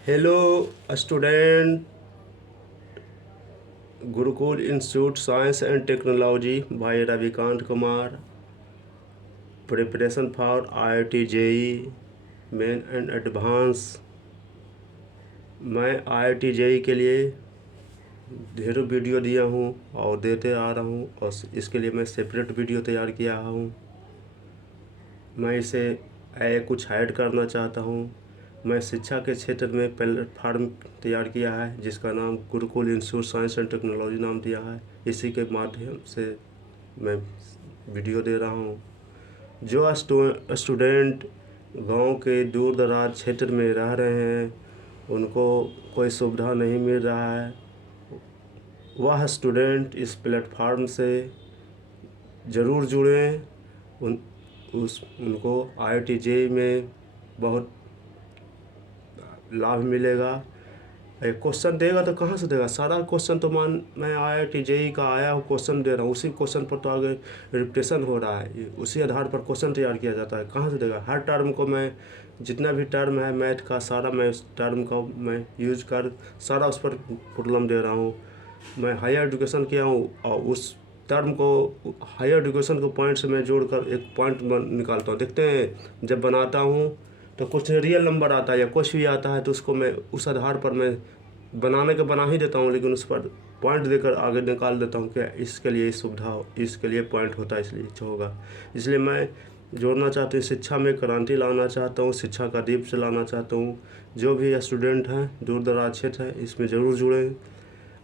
Hello student, Gurukul institute science and technology भाई Ravikant Kumar. Preparation for IIT JEE main and advance. मैं IIT JEE के लिए ढेरों वीडियो दिया हूँ और देते आ रहा हूँ, और इसके लिए मैं सेपरेट वीडियो तैयार किया हूँ। मैं इसे कुछ ऐड करना चाहता हूँ। मैं शिक्षा के क्षेत्र में प्लेटफार्म तैयार किया है जिसका नाम Gurukul institute science and technology नाम दिया है। इसी के माध्यम से मैं वीडियो दे रहा हूँ। जो स्टूडेंट गांव के दूर दराज क्षेत्र में रह रहे हैं, उनको कोई सुविधा नहीं मिल रहा है, वह स्टूडेंट इस प्लेटफार्म से ज़रूर जुड़ें। उनको IIT JEE में बहुत लाभ मिलेगा। एक क्वेश्चन देगा तो कहाँ से देगा? सारा क्वेश्चन तो मैं IIT JEE का आया हूँ क्वेश्चन दे रहा हूँ, उसी क्वेश्चन पर तो आगे रिपीटेशन हो रहा है, उसी आधार पर क्वेश्चन तैयार किया जाता है। कहाँ से देगा? हर टर्म को मैं, जितना भी टर्म है मैथ का, सारा मैं उस टर्म का मैं यूज कर सारा उस पर प्रॉब्लम दे रहा हूँ। मैं हायर एजुकेशन किया हूँ और उस टर्म को, हायर एजुकेशन को पॉइंट से मैं जोड़कर एक पॉइंट निकालता हूँ। देखते हैं जब बनाता हूँ तो कुछ रियल नंबर आता है या कुछ भी आता है तो उसको मैं उस आधार पर मैं बनाने के बना ही देता हूँ, लेकिन उस पर पॉइंट देकर आगे निकाल देता हूँ कि इसके लिए इस सुविधा हो, इसके लिए पॉइंट होता है, इसलिए होगा। इसलिए मैं जोड़ना चाहता हूँ, शिक्षा में क्रांति लाना चाहता हूँ, शिक्षा का दीप जलाना चाहता हूँ। जो भी स्टूडेंट हैं दूर दराज क्षेत्र है, इसमें ज़रूर जुड़ें।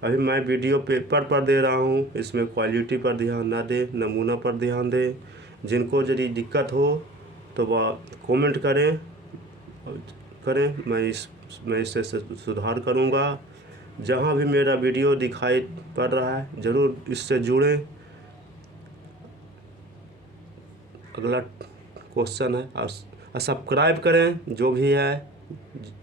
अभी मैं वीडियो पेपर पर दे रहा हूँ, इसमें क्वालिटी पर ध्यान ना दें, नमूना पर ध्यान दें। जिनको यदि दिक्कत हो तो वह कमेंट करें, मैं इससे सुधार करूँगा। जहाँ भी मेरा वीडियो दिखाई पड़ रहा है ज़रूर इससे जुड़ें। अगला क्वेश्चन है, और सब्सक्राइब करें। जो भी है,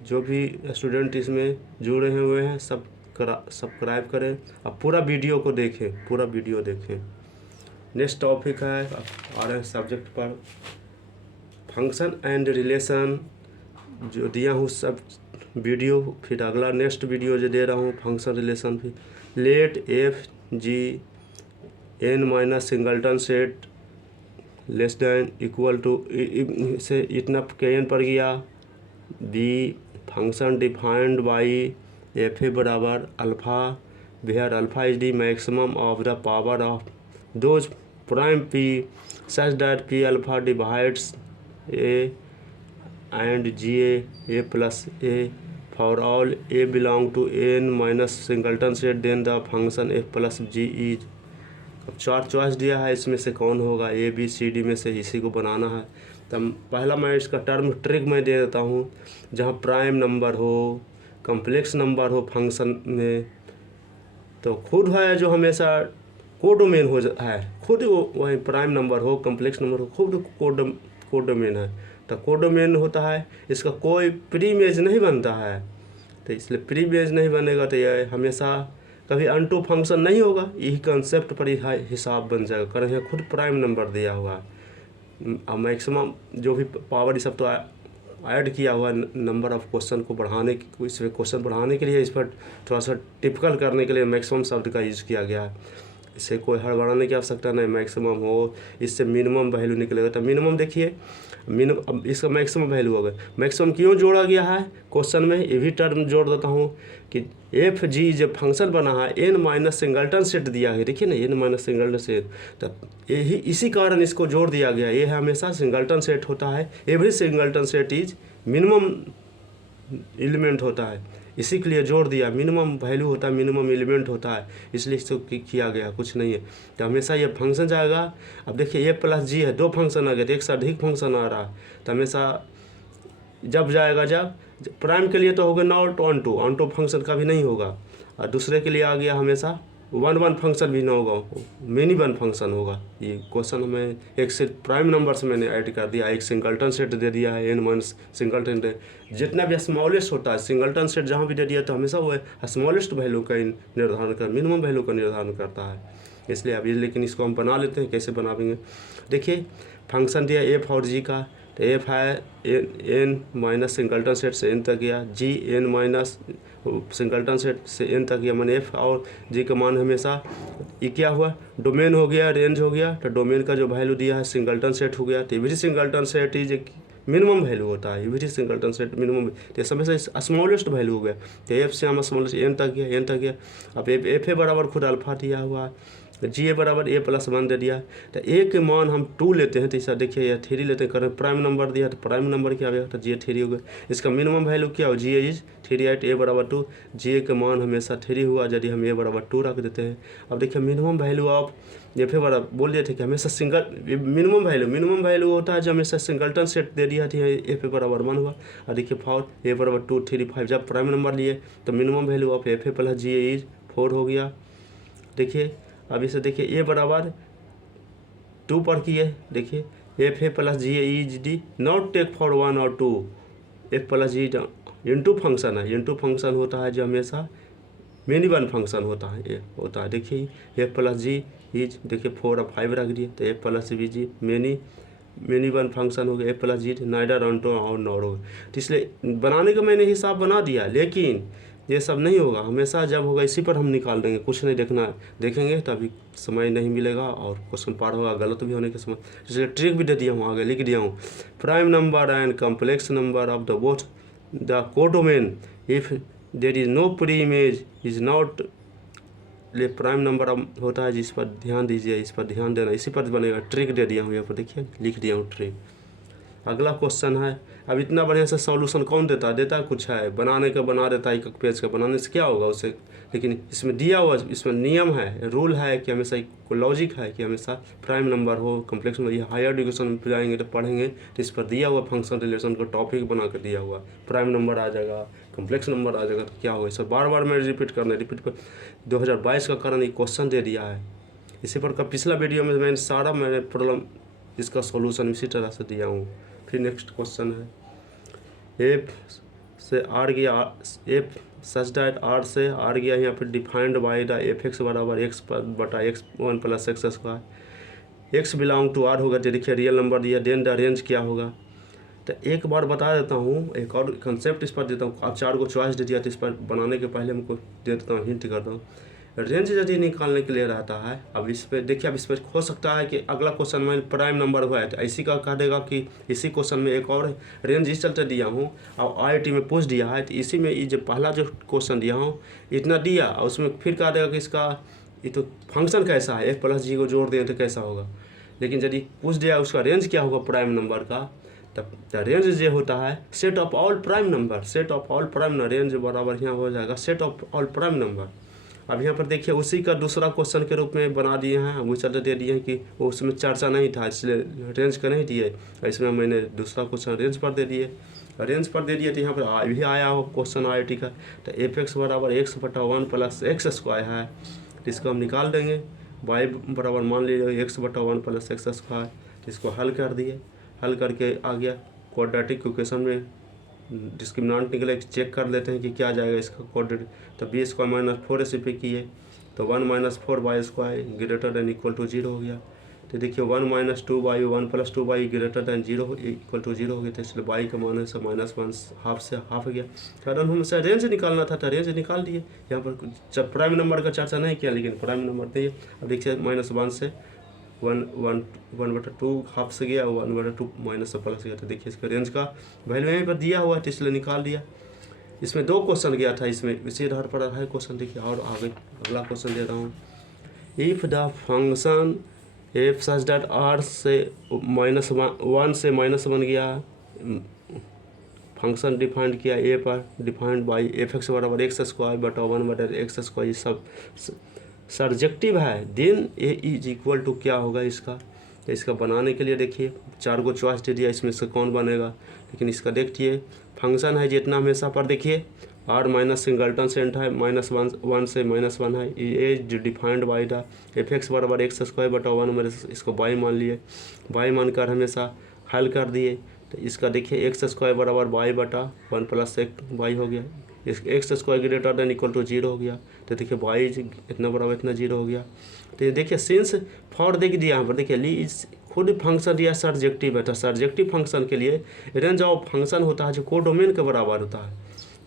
जो भी स्टूडेंट इसमें जुड़े हुए हैं सब सब्सक्राइब करें और पूरा वीडियो को देखें, पूरा वीडियो देखें। नेक्स्ट टॉपिक है, आ रहे हैं सब्जेक्ट पर, फंक्शन एंड रिलेशन जो दिया हूँ सब वीडियो। फिर अगला नेक्स्ट वीडियो जो दे रहा हूँ फंक्शन रिलेशन। फिर let FG n singleton set less than equal to से इतना kn पर गया। B function defined by FA बराबर alpha where alpha is the maximum of the power of those prime P such that P alpha divides A and GA plus A for all A belong to n singleton set, then the function F plus G is. अब चार choice दिया है, इसमें से कौन होगा? ABCD में से इसी को बनाना है। तब पहला मैं इसका टर्म ट्रिक मैं दे देता हूँ। जहाँ प्राइम नंबर हो, कम्प्लेक्स नंबर हो फंक्शन में, तो खुद है जो हमेशा कोडोमेन है, खुद वही प्राइम नंबर हो, कम्प्लेक्स नंबर हो, खुद कोडोमेन है। तो कोडोमेन होता है, इसका कोई प्री इमेज नहीं बनता है। तो इसलिए प्री इमेज नहीं बनेगा तो यह हमेशा कभी अनटू फंक्शन नहीं होगा। यही कंसेप्ट पर हिसाब बन जाएगा, कारण यहाँ खुद प्राइम नंबर दिया हुआ है। अब मैक्सिमम जो भी पावर, ये सब तो ऐड किया हुआ नंबर ऑफ क्वेश्चन को बढ़ाने की, इस क्वेश्चन बढ़ाने के लिए, इस पर थोड़ा सा टिपिकल करने के लिए मैक्सिमम शब्द का यूज़ किया गया है। इससे कोई हड़बड़ाने की आवश्यकता नहीं, मैक्सिमम हो, इससे मिनिमम वैल्यू निकलेगा। तो मिनिमम देखिए, अब इसका मैक्सिमम वैल्यू हो गया। मैक्सिमम क्यों जोड़ा गया है क्वेश्चन में, ये भी टर्म जोड़ देता हूँ कि FG जब फंक्शन बना है n सिंगल्टन सेट दिया है, देखिए ना n सिंगल्टन सेट, तो यही इसी कारण इसको जोड़ दिया गया। ये हमेशा सिंगल्टन सेट होता है, every singleton set is minimum element होता है, इसी के लिए जोड़ दिया। मिनिमम वैल्यू होता है, मिनिमम एलिमेंट होता है, इसलिए इसको किया गया, कुछ नहीं है। तो हमेशा ये फंक्शन जाएगा। अब देखिए A plus G है, दो फंक्शन आ गए, तो एक से अधिक फंक्शन आ रहा है, तो हमेशा जब जाएगा, जब प्राइम के लिए तो होगा नॉट ऑन टू फंक्शन का भी नहीं होगा, और दूसरे के लिए आ गया हमेशा वन फंक्शन भी ना होगा, मेनी वन फंक्शन होगा। ये क्वेश्चन में एक से प्राइम नंबर से मैंने ऐड कर दिया, एक सिंगल्टन सेट दे दिया है n सिंगल्टन, जितना भी स्मॉलेस्ट होता है सिंगल्टन सेट जहाँ भी दे दिया तो हमेशा वो स्मॉलेस्ट वैल्यू का निर्धारण कर, मिनिमम वैल्यू का निर्धारण करता है। इसलिए अभी, लेकिन इसको हम बना लेते हैं, कैसे बनाएंगे देखिए। फंक्शन दिया F और G का, तो एफ है एन माइनस सिंगल्टन सेट से एन तक गया, G N minus singleton set से एन तक गया, मैंने एफ और जी का मान हमेशा ये क्या हुआ, डोमेन हो गया, रेंज हो गया। तो डोमेन का जो वैल्यू दिया है सिंगल्टन सेट हो गया। तो every singleton set is minimum value होता है, एवरी सिंगल्टन सेट मिनिमम, तो समय से स्मॉलेस्ट वैल्यू हो गया। तो एफ से हम स्मॉलेस्ट एन तक गया, एन तक गया। अब एफ ए बराबर खुद अल्फा दिया हुआ है, जी ए बराबर ए प्लस 1 दे दिया। तो ए के मान हम 2 लेते हैं, तो ऐसा देखिए या 3 लेते हैं, करें प्राइम नंबर दिया तो प्राइम नंबर क्या आएगा, तो जी ए 3 हो गया। इसका मिनिमम वैल्यू क्या हो, जी ए इज 3 एट ए बराबर 2, जी ए का मान हमेशा 3 हुआ यदि हम ए बराबर 2 रख देते हैं। अब देखिए मिनिमम वैल्यू ऑफ एफ ए बराबर बोल दिए थे कि हमेशा सिंगल मिनिमम वैल्यू होता है जो हमेशा सिंगल्टन सेट दे दिया था, एफ ए बराबर 1 हुआ। और देखिए फॉर ए बराबर 2 3 5 जब प्राइम नंबर लिए तो minimum value of F A plus G A is 4 हो गया। देखिए अब इसे देखिए ए बराबर 2 पर की है, देखिए F A plus G A is D not take for 1 और 2, F plus G into function है, इंटू फंक्शन होता है जो हमेशा मेनी वन फंक्शन होता है, ये होता है। देखिए एफ प्लस जी इज देखिए 4 और 5 रख दिए, तो F plus G G many one function हो गया, F plus G neither onto और नॉर हो। तो इसलिए बनाने का मैंने हिसाब बना दिया, लेकिन ये सब नहीं होगा, हमेशा जब होगा इसी पर हम निकाल देंगे, कुछ नहीं देखना, देखेंगे तो अभी समय नहीं मिलेगा और क्वेश्चन पार होगा गलत भी होने के समय। इसलिए ट्रिक भी दे दिया हूँ, आगे लिख दिया हूँ, prime number and complex number of the both the codomain if there is no pre image is not ले प्राइम नंबर अब होता है जिस पर ध्यान दीजिए, इस पर ध्यान देना, इसी पर बनेगा। ट्रिक दे दिया हूँ यहाँ पर, देखिए लिख दिया हूँ ट्रिक। अगला क्वेश्चन है, अब इतना बढ़िया से सॉल्यूशन कौन देता है, देता है कुछ है बनाने का, बना देता है एक पेज का, बनाने से क्या होगा उसे, लेकिन इसमें दिया हुआ, इसमें नियम है, रूल है कि हमेशा लॉजिक है कि हमेशा प्राइम नंबर हो, कम्प्लेक्स नंबर। ये हायर एजुकेशन में जाएंगे तो पढ़ेंगे, तो इस पर दिया हुआ फंक्शन रिलेशन को टॉपिक बना कर दिया हुआ, प्राइम नंबर आ जाएगा, कम्प्लेक्स नंबर आ जाएगा, तो क्या होगा, इसे बार बार मैं रिपीट पर 2022 का कारण एक क्वेश्चन दे दिया है। इसी पर का पिछला वीडियो में मैंने प्रॉब्लम इसका सॉल्यूशन इसी तरह से दिया हूँ। फिर नेक्स्ट क्वेश्चन है, एफ से आर गया, एफ सच दैट आर से आर गया यहाँ पे defined by the F X बराबर एक्स बटा X 1 plus X square, X belong to R होगा। तो देखिए रियल नंबर दिया, देन द रेंज क्या होगा। तो एक बार बता देता हूँ, एक और कंसेप्ट इस पर देता हूँ। आप 4 को चॉइस दे दिया, तो इस पर बनाने के पहले हमको दे देता हूँ, हिंट करता हूँ। रेंज यदि निकालने के लिए रहता है, अब इस पर देखिए, अब इस पर हो सकता है कि अगला क्वेश्चन में प्राइम नंबर हुआ है, तो इसी का कह देगा कि इसी क्वेश्चन में एक और रेंज इस चलते दिया हूँ और IIT में पूछ दिया है, तो इसी में ये जो पहला जो क्वेश्चन दिया हूँ इतना दिया, और उसमें फिर कह देगा कि इसका ये तो फंक्शन कैसा है, एफ प्लस जी को जोड़ दें तो कैसा होगा। लेकिन यदि पूछ दिया उसका रेंज क्या होगा प्राइम नंबर का, तब रेंज जो होता है set of all prime number, set of all prime number, range बराबर यहाँ हो जाएगा set of all prime number. अब यहाँ पर देखिए उसी का दूसरा क्वेश्चन के रूप में बना दिए हैं, वो चलते दे दिए हैं कि वो उसमें चर्चा नहीं था, इसलिए रेंज का नहीं दिए, इसमें मैंने दूसरा क्वेश्चन रेंज पर दे दिए, रेंज पर दे दिए। तो यहाँ पर भी आया हो क्वेश्चन IIT का, तो एफ एक्स बराबर एक्स बटा 1 प्लस एक्स स्क्वायर है, तो इसको हम निकाल देंगे। वाई बराबर मान लीजिए एक्स बटा 1 प्लस एक्स स्क्वायर, तो इसको हल कर दिए, हल करके आ गया क्वाड्रेटिक इक्वेशन में डिस्क्रिमिनेंट निकले, चेक कर लेते हैं कि क्या जाएगा इसका क्वाड्रेटिक। तो बी स्क्वायर माइनस 4 AC पे किए, तो 1 minus 4 Y square greater than equal to 0 हो गया। तो देखिए 1 minus 2 Y 1 plus 2 Y greater than 0 equal to 0 हो गया। तो इसलिए वाई का मान है से -1 हाफ से हाफ गया। कारण हमसे रेंज निकालना था, तो रेंज निकाल दिए। यहाँ पर जब प्राइम नंबर का चर्चा नहीं किया, लेकिन प्राइम नंबर दिए। अब देखिए -1 से 1/2 हाफ से गया, 1/2 माइनस से प्लस गया। तो देखिए इसका रेंज का वैल्यू यहीं पर दिया हुआ है, तो इसलिए निकाल दिया। इसमें 2 क्वेश्चन गया था, इसमें इसी आधार पर है क्वेश्चन। देखिए और आगे अगला क्वेश्चन दे रहा हूँ, if the function F such that R से -1 से -1 गया, फंक्शन डिफाइंड किया ए पर, डिफाइंड बाई एफ एक्स बराबर एक्स स्क्वायर बटा 1 बटा एक्स स्क्वायर, ये सब सर्जेक्टिव है। Then A is equal to क्या होगा इसका। तो इसका बनाने के लिए देखिए 4 को चॉइस दे दिया, इसमें से कौन बनेगा। लेकिन इसका देखिए फंक्शन है जितना हमेशा पर देखिए आर माइनस सिंगल्टन सेंट है, -1 से -1 है, ये defined by the F X बराबर एक्स स्क्वायर बटा 1 मेरे इसको बाई मान लिए, बाई मानकर हमेशा हल कर दिए। तो इसका देखिए एक्स स्क्वायर बराबर बाई बटा 1 प्लस एक बाई हो गया, इस X square greater than equal to 0 हो गया। तो देखिए बाई इतना बराबर इतना 0 हो गया। तो ये देखिए सिंस फॉर देख दिया यहाँ पर, देखिए ली इज खुद फंक्शन दिया सर्जेक्टिव है, तो सर्जेक्टिव फंक्शन के लिए रेंज ऑफ फंक्शन होता है जो कोडोमेन के बराबर होता है,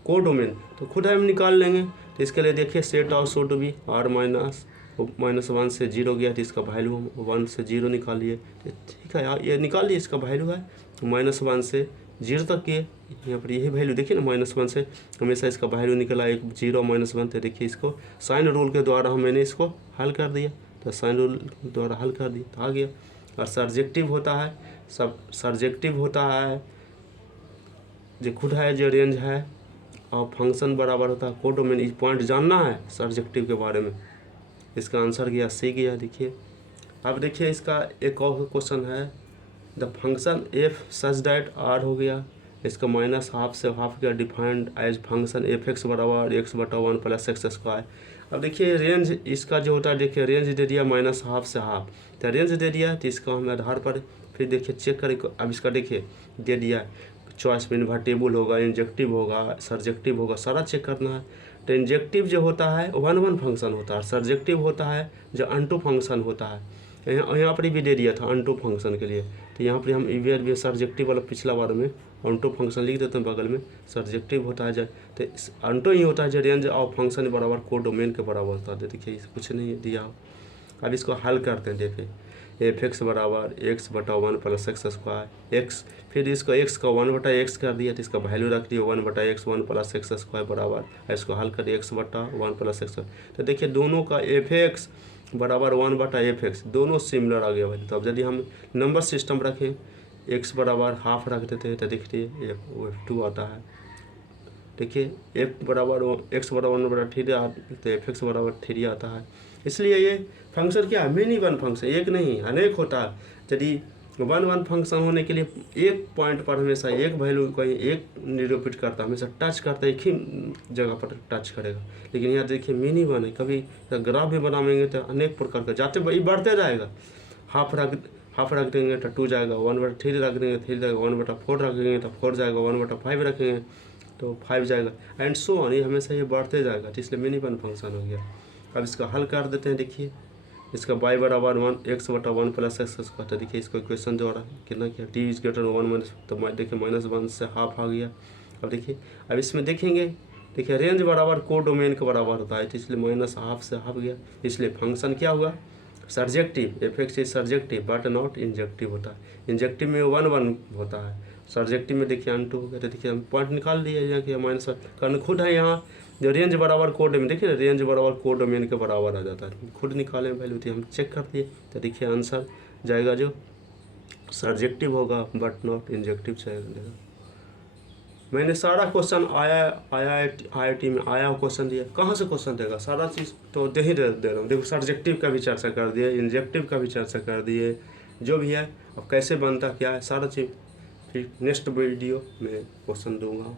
कोडोमेन, तो खुद हम निकाल लेंगे। तो इसके लिए देखिए set of show to be r -1 से 0 गया, तो इसका वैल्यू हम 1 से 0 निकालिए, ठीक है यार, ये निकाल लिए, इसका वैल्यू है -1 से 0 तक की है। यहाँ पर यही वैल्यू देखिए ना, -1 से हमेशा इसका वैल्यू निकला 1 0 -1, तो देखिए इसको साइन रूल के द्वारा मैंने इसको हल कर दिया, तो साइन रूल द्वारा हल कर दिया तो आ गया। और सर्जेक्टिव होता है, सब सर्जेक्टिव होता है जो खुद है जो रेंज है और फंक्शन बराबर होता है कोडोमेन। इस पॉइंट जानना है सर्जेक्टिव के बारे में। इसका आंसर गया सी गया। देखिए अब देखिए इसका एक और क्वेश्चन है, the function F such that R हो गया, इसका -12 से हाफ गया, defined as function F X बराबर x/1 + x²। अब देखिए रेंज इसका जो होता है, देखिए रेंज दे दिया -12 से हाफ, तो रेंज दे दिया, तो इसका हम आधार पर फिर देखिए चेक करें। अब इसका देखिए दे दिया चॉइस में इन्वर्टेबल होगा, इंजेक्टिव होगा, सर्जेक्टिव होगा, सारा चेक करना है। तो इंजेक्टिव जो होता है 1 फंक्शन होता है, सर्जेक्टिव होता है जो अनटू फंक्शन होता है। यहाँ पर भी दे दिया था अनटू फंक्शन के लिए, तो यहाँ पर हम भी सर्जेक्टिव वाला पिछला बार में अनटू फंक्शन लिख देते हैं बगल में, सर्जेक्टिव होता है जो, तो अनटू ही होता है जो रेंज और फंक्शन बराबर कोडोमेन के बराबर होता है। देखिए कुछ नहीं दिया। अब इसको हल करते हैं। देखिए एफ एक्स बराबर x/1 + x², एक्स, फिर इसको x का 1/x कर दिया, तो इसका वैल्यू रख दिया 1/x 1 + x² बराबर, इसको हल कर दिया x/1 + x। तो देखिए दोनों का एफ एक्स बराबर 1/f(x) दोनों सिमिलर आ गया भाई। तो अब यदि हम नंबर सिस्टम रखें, x बराबर हाफ रख देते हैं, तो देखिए f2 आता है। देखिए x बराबर 1/3 तो f(x) बराबर 3 आता है। इसलिए ये फंक्शन क्या है, मेनी वन फंक्शन, एक नहीं अनेक होता है। यदि 1 फंक्शन होने के लिए एक पॉइंट पर हमेशा एक वैल्यू कहीं एक निरूपित करता है, हमेशा टच करता है, एक ही जगह पर टच करेगा। लेकिन यहाँ देखिए मिनी वन है, कभी ग्राफ भी बनाएंगे तो अनेक प्रकार का जाते बढ़ते जाएगा। हाफ रख देंगे तो 2 जाएगा, 1/3 रख देंगे 3 जाएगा, 1/4 रखेंगे तो 4 जाएगा, 1/5 रखेंगे तो 5 जाएगा, एंड सो ऑन, ये हमेशा ये बढ़ते जाएगा। तो इसलिए मिनी वन फंक्शन हो गया। अब इसका हल कर देते हैं। देखिए इसका y बराबर 1x/1 + x², तो देखिए इसको इक्वेशन जो आ रहा है कितना किया, t = 1 तो देखिए -1 से हाफ आ गया। अब देखिए अब इसमें देखेंगे, देखिए रेंज बराबर कोडोमेन के बराबर होता है, तो इसलिए -12 से हाफ गया। इसलिए फंक्शन क्या हुआ, surjective, f(x) is surjective but not injective होता है। इंजेक्टिव में 1 होता है, सर्जेक्टिव में देखिए अनटू हो गया। तो देखिए हम पॉइंट निकाल लिए यहाँ कि -1 कारण खुद है यहाँ जो रेंज बराबर कोडोमेन, देखिए रेंज बराबर कोडोमेन के बराबर आ जाता है, खुद निकाले वैल्यू थी, हम चेक कर दिए। तो देखिए आंसर जाएगा जो सर्जेक्टिव होगा बट नॉट इंजेक्टिव जाएगा। मैंने सारा क्वेश्चन IIT में आया क्वेश्चन दिया, कहाँ से क्वेश्चन देगा, सारा चीज़ तो दे रहा हूँ। देखो सर्जेक्टिव का भी चर्चा कर दिए, इंजेक्टिव का भी चर्चा कर दिए, जो भी है अब कैसे बनता क्या है सारा चीज़ फिर नेक्स्ट वीडियो में क्वेश्चन दूंगा।